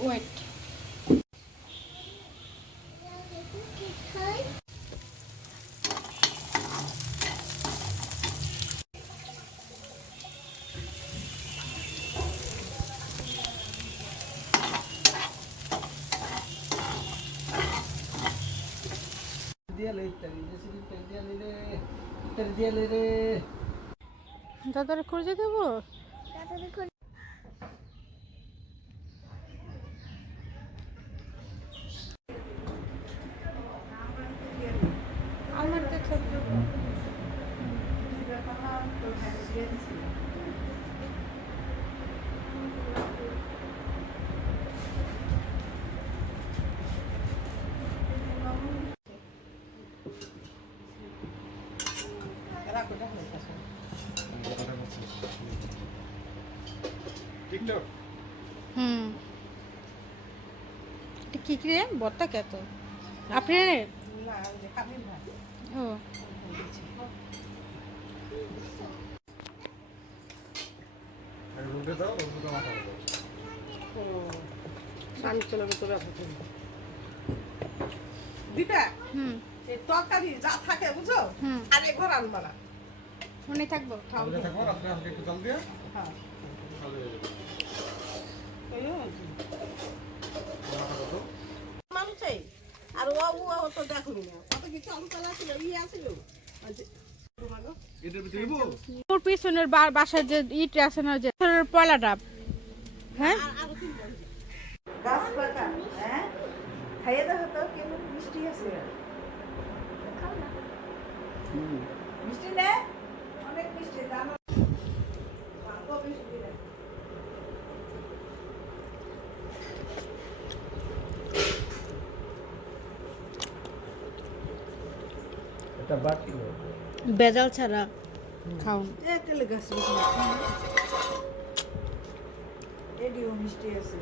Wait দাদারে খুঁজে দেবো। আমার তো ছোট এটা কি রে বর্তা কত আপনি ও তরকারি যা থাকে বুঝো আর একবার আনবা না মনে থাকবো মানুষই আর ও তো দেখুনি না কত কিছু আমতলা ছিল ছিল ওর পিছনের বাসার যে ইট আছে না যে পয়লা ডাব হ্যাঁ গাছ পাকা হ্যাঁ খাইয়ে দেখো তো কেমন মিষ্টি আছে মিষ্টি না অনেক মিষ্টি জানো বেজাল ছাড়া খাওন তেলে গাছ এডিও মিষ্টি আছে